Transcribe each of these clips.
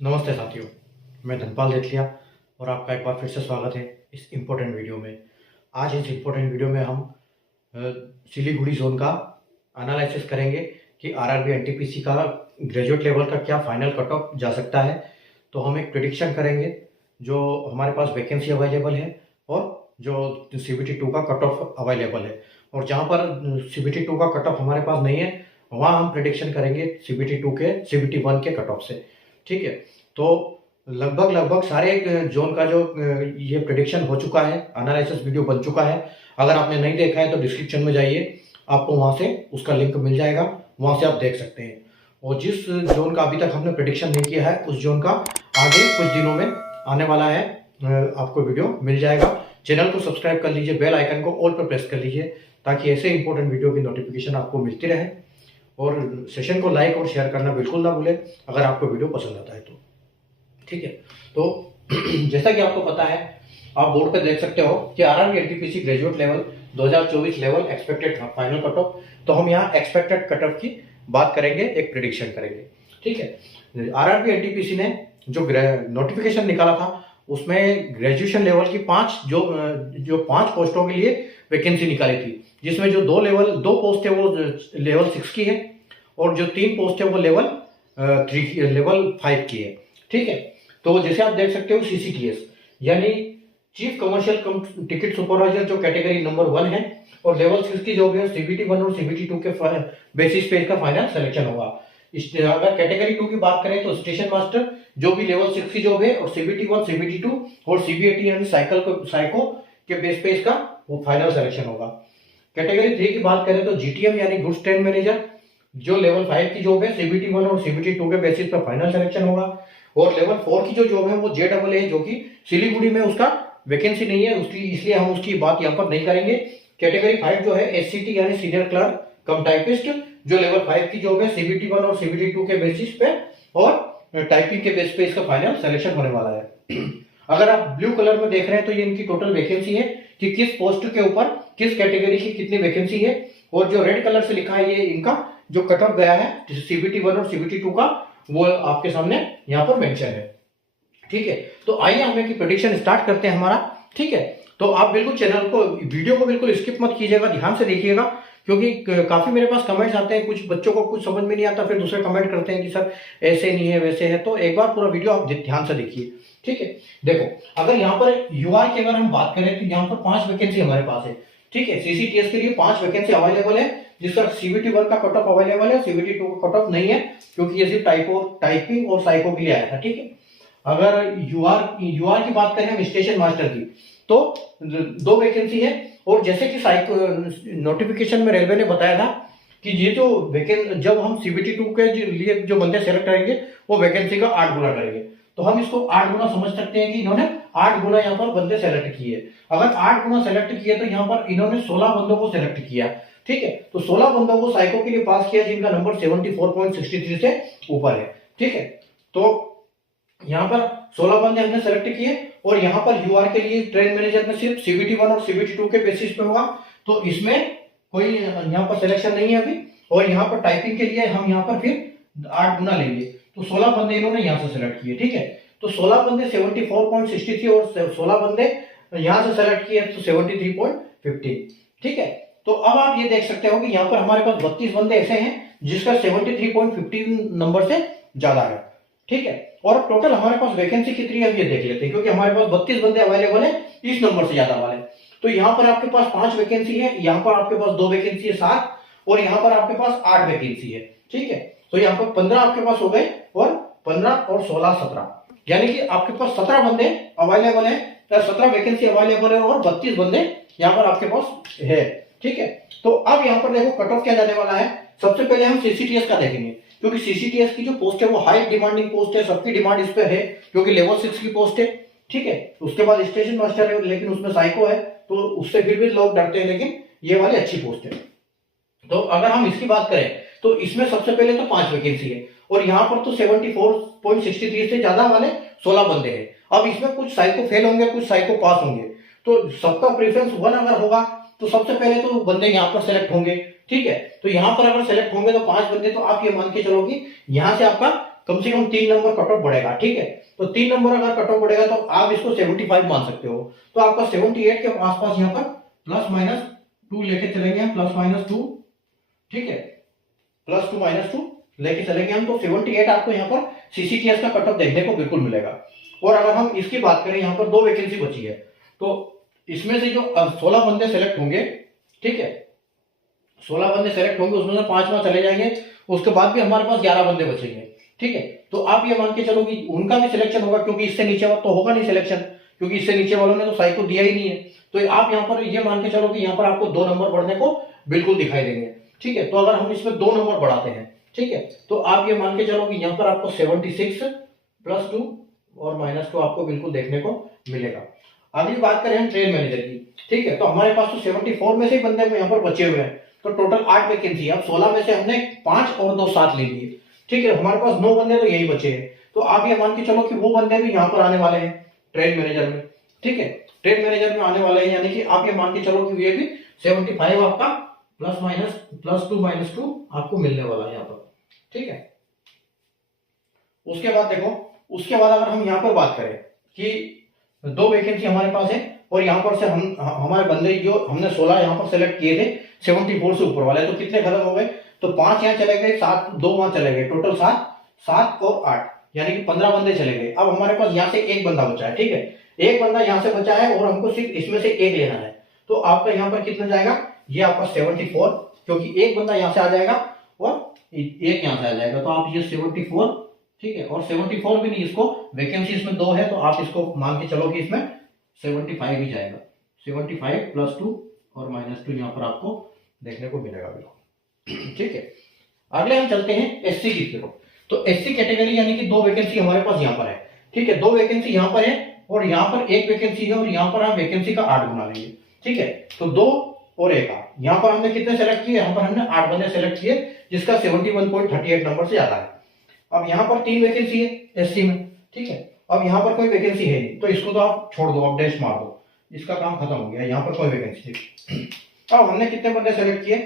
नमस्ते साथियों, मैं धनपाल जेठलिया और आपका एक बार फिर से स्वागत है इस इम्पोर्टेंट वीडियो में। आज इस इम्पोर्टेंट वीडियो में हम सिलीगुड़ी जोन का एनालिसिस करेंगे कि आरआरबी एनटीपीसी का ग्रेजुएट लेवल का क्या फाइनल कट ऑफ जा सकता है। तो हम एक प्रिडिक्शन करेंगे जो हमारे पास वैकेंसी अवेलेबल है और जो CBT 2 का कट ऑफ अवेलेबल है, और जहाँ पर CBT 2 का कट ऑफ हमारे पास नहीं है वहाँ हम प्रिडिक्शन करेंगे CBT 2 के CBT 1 के कट ऑफ से। ठीक है, तो लगभग सारे जोन का जो ये प्रेडिक्शन हो चुका है, एनालिसिस वीडियो बन चुका है। अगर आपने नहीं देखा है तो डिस्क्रिप्शन में जाइए, आपको वहाँ से उसका लिंक मिल जाएगा, वहाँ से आप देख सकते हैं। और जिस जोन का अभी तक हमने प्रेडिक्शन नहीं किया है उस जोन का आगे कुछ दिनों में आने वाला है, आपको वीडियो मिल जाएगा। चैनल को सब्सक्राइब कर लीजिए, बेल आइकन को ऑल पर प्रेस कर लीजिए ताकि ऐसे इंपॉर्टेंट वीडियो की नोटिफिकेशन आपको मिलती रहे। और सेशन को लाइक और शेयर करना बिल्कुल ना भूलें अगर आपको वीडियो पसंद आता है तो। ठीक है, तो जैसा कि आपको पता है, आप बोर्ड पे देख सकते हो कि RRB NTPC graduate level 2024 level expected final cut off. तो हम यहाँ एक्सपेक्टेड कट ऑफ की बात करेंगे, एक प्रिडिक्शन करेंगे। ठीक है, आरआरबी एनटीपीसी ने जो नोटिफिकेशन निकाला था उसमें ग्रेजुएशन लेवल की जो पांच पोस्टों के लिए वैकेंसी निकाली थी, जिसमें जो दो पोस्ट है वो लेवल 6 की है और जो 3 पोस्ट है वो लेवल 5 की है। ठीक है, तो जैसे आप देख सकते हो CCTS यानी चीफ कमर्शियल टिकट सुपरवाइजर जो कैटेगरी नंबर 1 है, और लेवल 6 की जो है CBT 1 और CBT 2 के बेसिस पे इसका फाइनल सिलेक्शन होगा। अगर कैटेगरी 2 की बात करें तो स्टेशन मास्टर जो भी लेवल 6 की जॉब है, और CBT 1 CBT 2 और CBAT यानी साइको के बेस पे इसका वो फाइनल सिलेक्शन होगा। कैटेगरी 3 की बात करें तो GTM यानी गुड्स ट्रेन मैनेजर जो लेवल 5 की जॉब है, CBT 1 और CBT 2 के बेसिस पर फाइनल सिलेक्शन होगा। और लेवल 4 की जो जॉब है वो JAA है, जो कि सिलीगुड़ी में उसका वैकेंसी नहीं है उसकी, इसलिए हम उसकी बात यहाँ पर नहीं करेंगे। कैटेगरी 5 जो है SCT यानी सीनियर क्लर्क कम टाइपिस्ट जो लेवल 5 की जॉब है, CBT 1 और CBT 2 के बेसिस पे और टाइपिंग के बेस पे इसका फाइनल सिलेक्शन होने वाला है। अगर आप ब्लू कलर में देख रहे हैं तो ये इनकी टोटल वैकेंसी है कि किस पोस्ट के ऊपर किस कैटेगरी की कितनी वैकेंसी है, और जो रेड कलर से लिखा है ये इनका जो कट ऑफ गया है CBT 1 और CBT 2 का, वो आपके सामने यहाँ पर मेंशन है। ठीक है, तो आइए हम एक प्रेडिक्शन स्टार्ट करते हैं हमारा। ठीक है, तो आप बिल्कुल चैनल को वीडियो को बिल्कुल स्किप मत कीजिएगा, ध्यान से देखिएगा, क्योंकि काफी मेरे पास कमेंट्स आते हैं, कुछ बच्चों को कुछ समझ में नहीं आता, फिर दूसरे कमेंट करते हैं कि सर ऐसे नहीं है वैसे है। तो एक बार पूरा वीडियो आप ध्यान से देखिए। ठीक है, देखो अगर यहाँ पर UR की अगर हम बात करें तो यहाँ पर 5 वैकेंसी हमारे पास है। ठीक है, CCTS के लिए 5 वैकेंसी अवेलेबल है, जिसका CBT 1 का कट ऑफ अवेलेबल है, CBT 2 का कट ऑफ नहीं है क्योंकि ये सिर्फ टाइपिंग और साइको के लिए आया था। ठीक है, अगर यूआर की बात करें हम स्टेशन मास्टर की तो 2 वैकेंसी है, और जैसे कि साइको नोटिफिकेशन में रेलवे ने बताया था कि ये जो जब हम CBT 2 के लिए जो बंदे सेलेक्ट करेंगे वो वैकेंसी का 8 गुना करेंगे, तो हम इसको 8 गुना समझ सकते हैं कि इन्होंने 8 गुना यहाँ पर बंदे सेलेक्ट किए। अगर 8 गुना सेलेक्ट किए तो यहाँ पर इन्होंने 16 बंदों को सेलेक्ट किया। ठीक है, तो 16 बंदों को साइको के लिए पास किया जिनका नंबर 74.63 से ऊपर है। ठीक है, तो यहाँ पर 16 बंदे हमने सेलेक्ट किए, और यहाँ पर UR के लिए ट्रेन मैनेजर में सिर्फ CBT 1 और CBT 2 के बेसिस पे होगा, तो इसमें कोई यहाँ पर सिलेक्शन नहीं है अभी। और यहाँ पर टाइपिंग के लिए हम यहाँ पर फिर 8 गुना लेंगे, तो 16 बंदे इन्होंने यहाँ से सेलेक्ट किए। ठीक है, तो 16 बंदे 74.63 और 16 बंदे यहाँ से सेलेक्ट किए तो 73.50। ठीक है, तो अब आप ये देख सकते हो कि यहाँ पर हमारे पास 32 बंदे ऐसे हैं जिसका 73.15 नंबर से ज्यादा है। ठीक है, और टोटल हमारे पास वैकेंसी कितनी है ये देख लेते हैं, क्योंकि हमारे पास 32 बंदे अवेलेबल है इस नंबर से ज्यादा वाले। तो यहाँ पर आपके पास 5 वैकेंसी है, यहाँ पर आपके पास 2 वैकेंसी है 7, और यहाँ पर आपके पास 8 वैकेंसी है। ठीक है, तो यहाँ पर 15 आपके पास हो गए, और 15 और 16 17, यानी कि आपके पास 17 बंदे अवेलेबल है, 17 वैकेंसी अवेलेबल है, और 32 बंदे यहाँ पर आपके पास है। ठीक है, तो अब यहाँ पर देखो कट ऑफ क्या जाने वाला है। सबसे पहले हम CCTS का देखेंगे, क्योंकि CCTS की जो पोस्ट है वो हाई डिमांडिंग पोस्ट है, सबकी डिमांड इस पे है क्योंकि लेवल 6 की पोस्ट है। ठीक है, उसके बाद स्टेशन मास्टर है लेकिन उसमें साइको है, तो उससे फिर भी लोग डरते हैं, लेकिन ये वाली अच्छी पोस्ट है। तो अगर हम इसकी बात करें तो इसमें सबसे पहले तो 5 वैकेंसी है, और यहाँ पर तो 74.63 से ज्यादा वाले 16 बंदे हैं। अब इसमें कुछ साइको फेल होंगे, कुछ साइको पास होंगे, तो सबका प्रेफरेंस 1 अगर होगा तो सबसे पहले तो बंदे यहाँ पर सेलेक्ट होंगे। ठीक है, तो यहाँ पर अगर सेलेक्ट होंगे तो 5 बंदे, तो आप ये मान के चलो कि यहाँ से आपका कम से कम 3 नंबर कट ऑफ बढ़ेगा, ठीक है। तो 3 नंबर अगर कट ऑफ बढ़ेगा तो आप इसको 75 मान सकते हो। तो आपका 78 के आसपास यहाँ पर प्लस माइनस 2 लेके चलेंगे, प्लस माइनस 2, ठीक है, प्लस 2 माइनस 2 लेके चलेंगे हम। तो 78 आपको यहाँ पर सीसीटीएस का कट ऑफ देखने को बिल्कुल मिलेगा। और अगर हम इसकी बात करें, यहाँ पर 2 वैकेंसी बची है, तो इसमें से जो 16 बंदे सेलेक्ट होंगे, ठीक है, 16 बंदे सेलेक्ट होंगे, उसमें से 5 वहां चले जाएंगे, उसके बाद भी हमारे पास 11 बंदे बचेंगे, ठीक है। तो आप ये मान के चलो कि उनका भी सिलेक्शन होगा, क्योंकि इससे नीचे तो होगा नहीं सिलेक्शन, क्योंकि इससे नीचे वालों ने तो साई को दिया ही नहीं है। तो आप यहाँ पर ये मान के चलो कि यहाँ पर आपको 2 नंबर बढ़ने को बिल्कुल दिखाई देंगे, ठीक है। तो अगर हम इसमें 2 नंबर बढ़ाते हैं, ठीक है, तो आप ये मान के चलो कि यहाँ पर आपको 76 प्लस 2 और माइनस 2 आपको बिल्कुल देखने को मिलेगा। अगली बात करें हम ट्रेन मैनेजर की, ठीक है, तो हमारे पास तो 74 में से ही बंदे यहाँ पर बचे हुए हैं, तो टोटल 8 वैकेंसी है। अब 16 में से हमने 5 और 2 7 ले लिए, ठीक है, हमारे पास 9 बंदे तो यही बचे हैं। तो आप ये मान के चलो कि वो बंदे भी यहाँ पर आने वाले हैं ट्रेन मैनेजर में, ठीक है, ट्रेन मैनेजर में आने वाले हैं, यानी कि आप ये मान के चलो कि ये भी 75 आपका प्लस माइनस प्लस 2 माइनस 2 आपको मिलने वाला है यहाँ पर, ठीक है। उसके बाद देखो, उसके बाद अगर हम यहाँ पर बात करें कि 2 वैकेंसी हमारे पास है, और यहाँ पर से हम हमारे बंदे जो हमने 16 यहाँ पर सेलेक्ट किए थे 74 से ऊपर वाले, तो कितने खत्म हो गए, तो 5 यहाँ चले गए, 7 2 वहां चले गए, टोटल 7 और 8 यानी कि 15 बंदे चले गए। अब हमारे पास यहाँ से एक बंदा बचा है, ठीक है, एक बंदा यहाँ से बचा है, और हमको सिर्फ इसमें से एक लेना है। तो आपका यहाँ पर कितना जाएगा, ये आपका 74, क्योंकि एक बंदा यहाँ से आ जाएगा और एक यहाँ से आ जाएगा, तो आप ये 74, ठीक है, और 74 भी नहीं, इसको वैकेंसी इसमें 2 है, तो आप इसको मान के चलो कि इसमें 75 ही जाएगा, 75 प्लस 2 और माइनस 2 यहाँ पर आपको देखने को मिलेगा बिल्कुल, ठीक है। अगले हम चलते हैं एससी की तरफ। तो एससी कैटेगरी यानी कि 2 वैकेंसी हमारे पास यहाँ पर है, ठीक है, 2 वैकेंसी यहाँ पर है, और यहाँ पर 1 वैकेंसी है, और यहाँ पर हम वैकेंसी का 8 बना लेंगे, ठीक है। तो 2 और 1 8, यहाँ पर हमने कितने सेलेक्ट किए, यहाँ पर हमने 8 बंदे सेलेक्ट किए, जिसका 71.38 नंबर से ज्यादा है। अब यहाँ पर 3 वैकेंसी है एससी में, ठीक है, अब यहाँ पर कोई वैकेंसी है नहीं, तो इसको तो आप छोड़ दो, आप डैश मार दो, इसका काम खत्म हो गया, यहाँ पर कोई वैकेंसी नहीं। अब हमने कितने बंदे सेलेक्ट किए,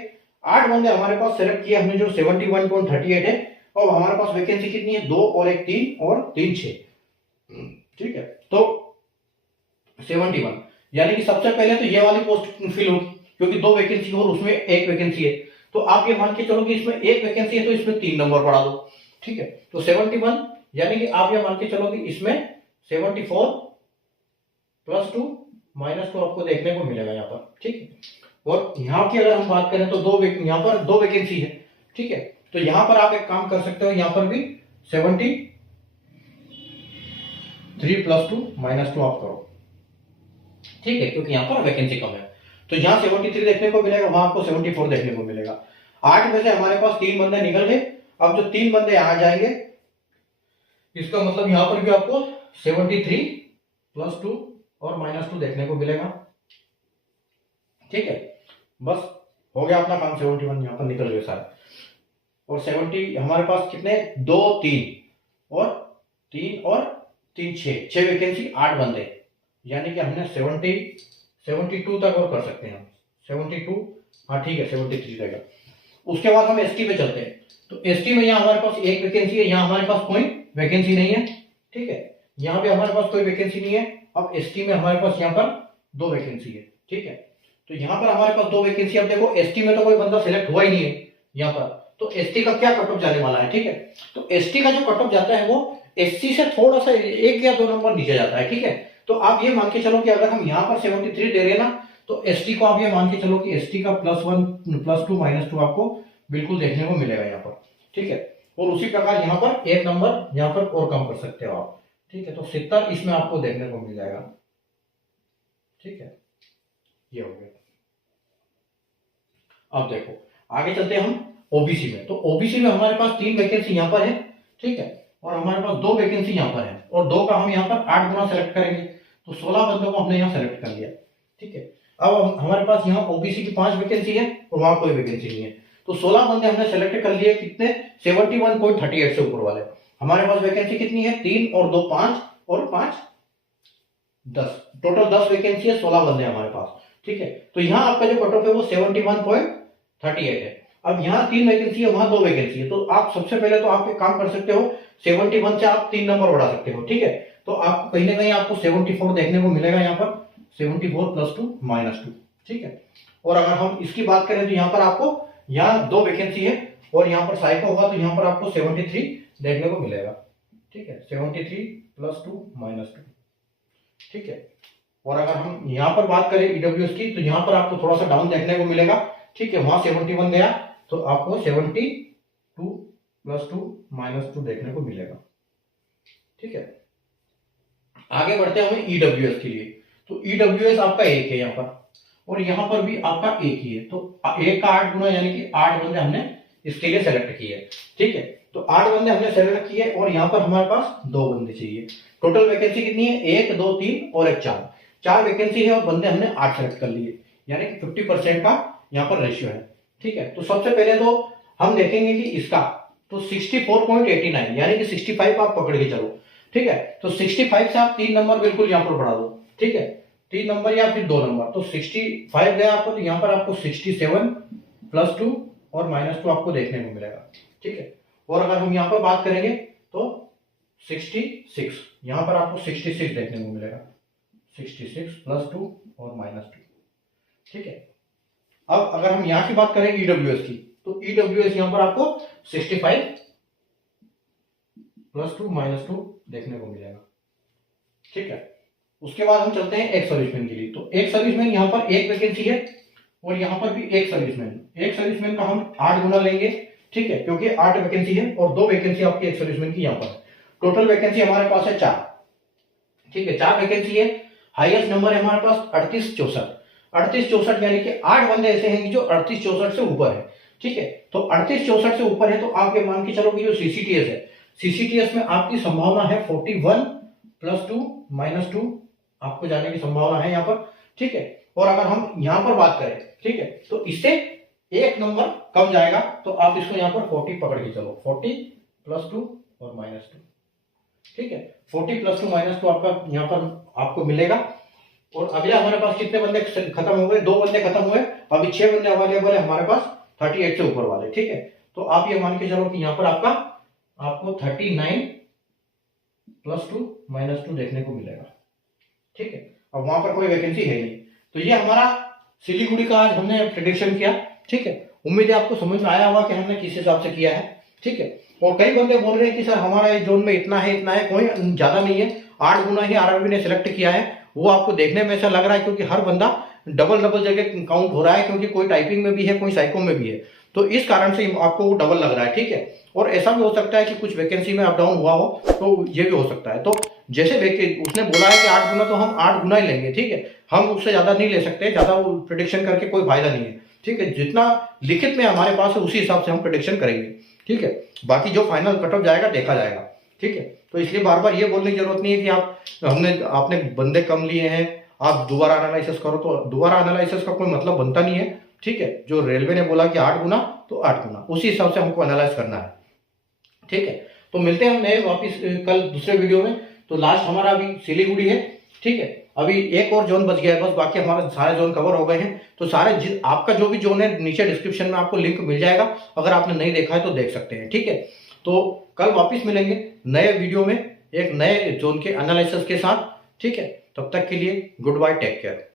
8 बंदे हमारे पास सेलेक्ट किए हमने, जो 71.38 है। और हमारे पास वैकेंसी कितनी है, 2 और 1 3 और 3 6, ठीक है। तो 71 यानी कि सबसे पहले तो ये वाली पोस्ट फिल होगी, क्योंकि 2 वैकेंसी और उसमें 1 वैकेंसी है। तो आप ये मान के चलो कि इसमें 1 वैकेंसी है, तो इसमें 3 नंबर बढ़ा दो, ठीक है। तो 71 यानी कि आप ये मान के चलो कि इसमें 74 प्लस 2 माइनस 2 आपको देखने को मिलेगा यहाँ पर, ठीक है। और यहाँ की अगर हम बात करें तो यहाँ पर 2 वैकेंसी है, ठीक है। तो यहाँ पर आप एक काम कर सकते हो, यहाँ पर भी 73 प्लस 2 माइनस 2 आप करो, ठीक है, क्योंकि यहाँ पर वैकेंसी कम है। तो यहाँ 73 देखने को मिलेगा, वहां आपको 74 देखने को मिलेगा। 8 में से हमारे पास 3 बंदे निकल गए। अब जो 3 बंदे आ जाएंगे, इसका मतलब यहाँ पर भी आपको 73 प्लस 2 और माइनस 2 देखने को मिलेगा, ठीक है। बस हो गया अपना काम, 71 यहाँ पर निकल गए सारे। और 70 हमारे पास कितने, 2 3 और 3 6 वैकेंसी, 8 बंदे, यानी कि हमने 72 तक और कर सकते हैं हम, 72, हाँ ठीक है, 73 रहेगा। उसके बाद हम एसटी पे चलते हैं। तो एसटी में यहाँ हमारे पास 1 वैकेंसी है, यहाँ हमारे पास कोई वैकेंसी नहीं है, ठीक है, यहाँ पे हमारे पास कोई वैकेंसी नहीं है। अब एसटी में हमारे पास यहाँ पर 2 वैकेंसी है, ठीक है। तो यहाँ पर हमारे पास 2 वैकेंसी। अब देखो एसटी में तो कोई बंदा सिलेक्ट हुआ ही नहीं है यहाँ पर, तो एसटी का क्या कट ऑफ जाने वाला है, ठीक है। तो एसटी का जो कट ऑफ जाता है वो एससी से थोड़ा सा 1 या 2 नंबर नीचे जाता है, ठीक है। तो आप ये मान के चलो कि अगर हम यहाँ पर 73 दे रहे हैं ना, तो एसटी को आप ये मान के चलो कि एसटी का +1 +2 -2 आपको बिल्कुल देखने को मिलेगा यहाँ पर, ठीक है। और उसी प्रकार यहाँ पर 1 नंबर यहाँ पर और कम कर सकते हो आप, ठीक है। तो 70 इसमें आपको देखने को मिल जाएगा, ठीक है, ये हो गया। अब देखो आगे चलते हैं हम ओबीसी में। तो ओबीसी में हमारे पास 3 वैकेंसी यहाँ पर है, ठीक है, और हमारे पास 2 वैकेंसी यहाँ पर है, और 2 का हम यहाँ पर 8 गुना सेलेक्ट करेंगे, तो 16 बंदों को हमने यहाँ सेलेक्ट कर लिया, ठीक है। अब हमारे पास यहाँ ओबीसी की 5 वैकेंसी है और वहां कोई वैकेंसी नहीं है, तो 16 बंदे हमने सेलेक्ट कर लिए, कितने, 71.38 से ऊपर वाले। हमारे पास वैकेंसी कितनी है, 3 और 2 5 और 5 10, टोटल 10 वैकेंसी है, 16 बंदे हमारे पास, ठीक है। तो यहाँ आपका जो कट ऑफ है वो 71.38 है। अब यहाँ 3 वैकेंसी है, वहां 2 वैकेंसी है, तो आप सबसे पहले तो आप एक काम कर सकते हो, 71 से आप 3 नंबर बढ़ा सकते हो, ठीक है। तो आपको कहीं ना कहीं आपको 74 देखने को मिलेगा यहाँ पर, 74 + 2 - 2, ठीक है। और अगर हम इसकी बात करें तो यहाँ पर आपको यहाँ 2 वैकेंसी है और यहाँ पर साइको होगा तो यहाँ पर आपको 73 देखने को मिलेगा, ठीक है। 73 + 2 - 2, ठीक है। और अगर हम यहाँ पर बात करें ईडब्ल्यूएस की तो यहाँ पर आपको थोड़ा सा डाउन देखने को मिलेगा, ठीक है। वहां 71 गया तो आपको 72 + 2 - 2 देखने को मिलेगा, ठीक है। आगे बढ़ते हैं हमें ईडब्ल्यूएस के लिए, तो ईडब्ल्यूएस आपका 1 है यहाँ पर और यहाँ पर भी आपका 1 ही है, तो 1 का 8 गुना यानी कि 8 बंदे हमने इसके लिए सेलेक्ट किए, ठीक है। तो 8 बंदे हमने सेलेक्ट किए और यहाँ पर हमारे पास 2 बंदे चाहिए। टोटल वैकेंसी कितनी है? 1 2 3 और 1 4, 4 वैकेंसी है और बंदे हमने 8 सेलेक्ट कर लिए, यानी कि 50% का यहाँ पर रेशियो है, ठीक है। तो सबसे पहले तो हम देखेंगे कि इसका तो 64.89 यानी कि 65 आप पकड़ के चलो, ठीक है। तो 65 से आप 3 नंबर बिल्कुल यहाँ पर बढ़ा दो, ठीक है, 3 नंबर या फिर 2 नंबर, तो 65 गया आपको, तो यहाँ पर आपको 67 + 2 और -2 आपको देखने को मिलेगा, ठीक है। और अगर हम यहाँ पर बात करेंगे तो 66 यहाँ पर आपको 66 देखने को मिलेगा, 66 + 2 और -2, ठीक है। अब अगर हम यहाँ की बात करें ईडब्ल्यूएस की, तो ईडब्ल्यूएस यहाँ पर आपको 65 + 2 - 2 देखने को मिलेगा, ठीक है। उसके बाद हम चलते हैं एक सर्विसमैन के लिए, तो एक सर्विसमैन यहाँ पर 1 वैकेंसी है और यहाँ पर भी एक सर्विसमैन का हम 8 गुना लेंगे, ठीक है, क्योंकि 8 वैकेंसी है और 2 वैकेंसी आपकी एक सर्विसमैन की यहाँ पर। टोटल वैकेंसी हमारे पास है 4, ठीक है, 4 वैकेंसी है। हाईएस्ट नंबर है हमारे पास 3864 यानी कि 8 बंदे ऐसे हैं जो 3864 से ऊपर है, ठीक है। तो 3864 से ऊपर है तो आप ये मान के चलो कि जो सीसीटीएस है, सीसीटीएस में आपकी संभावना है 41 + 2 - 2 आपको जाने की संभावना है यहाँ पर, ठीक है। और अगर हम यहाँ पर बात करें, ठीक है, तो इससे 1 नंबर कम जाएगा, तो आप इसको यहाँ पर 40 पकड़ के चलो, 40 + 2 और -2, ठीक है। 40 + 2 - 2 आपका यहाँ पर आपको मिलेगा। और अगले हमारे पास कितने बंदे खत्म हो गए? 2 बंदे खत्म हुए, अभी 6 बंदे अवेलेबल है हमारे पास 38 से ऊपर वाले, ठीक है। तो आप ये मान के चलो कि यहाँ पर आपको 39 + 2 - 2 देखने को मिलेगा, ठीक है। अब वहां पर कोई वैकेंसी है नहीं, तो ये हमारा सिलीगुड़ी का आज हमने प्रेडिक्शन किया, ठीक है। उम्मीद है आपको समझ में आया होगा कि हमने किस हिसाब से किया है, ठीक है। और कई बंदे बोल रहे हैं कि सर हमारा जोन में इतना है, कोई ज्यादा नहीं है, 8 गुना ही आरआरबी ने सिलेक्ट किया है। वो आपको देखने में ऐसा लग रहा है क्योंकि हर बंदा डबल जगह काउंट हो रहा है, क्योंकि कोई टाइपिंग में भी है, कोई साइको में भी है, तो इस कारण से आपको वो डबल लग रहा है, ठीक है। और ऐसा भी हो सकता है कि कुछ वैकेंसी में अप डाउन हुआ हो, तो ये भी हो सकता है। तो जैसे उसने बोला है कि 8 गुना, तो हम 8 गुना ही लेंगे, ठीक है। हम उससे ज्यादा नहीं ले सकते, ज्यादा प्रिडिक्शन करके कोई फायदा नहीं है, ठीक है। जितना लिखित में हमारे पास है उसी हिसाब से हम प्रिडिक्शन करेंगे, ठीक है। बाकी जो फाइनल कट ऑफ जाएगा देखा जाएगा, ठीक है। तो इसलिए बार बार ये बोलने की जरूरत नहीं है कि आपने बंदे कम लिए हैं, आप दोबारा एनालिसिस करो, तो दोबारा एनालिसिस का कोई मतलब बनता नहीं है, ठीक है। जो रेलवे ने बोला कि 8 गुना, तो 8 गुना उसी हिसाब से हमको एनालाइज करना है, ठीक है। तो मिलते हैं हम नए वापिस कल दूसरे वीडियो में। तो लास्ट हमारा अभी सिलीगुड़ी है, ठीक है। अभी एक और जोन बच गया है बस, बाकी हमारे सारे जोन कवर हो गए हैं। तो सारे आपका जो भी जोन है नीचे डिस्क्रिप्शन में आपको लिंक मिल जाएगा, अगर आपने नहीं देखा है तो देख सकते हैं, ठीक है। तो कल वापिस मिलेंगे नए वीडियो में एक नए जोन के एनालिसिस के साथ, ठीक है। तब तक के लिए गुड बाय, टेक केयर।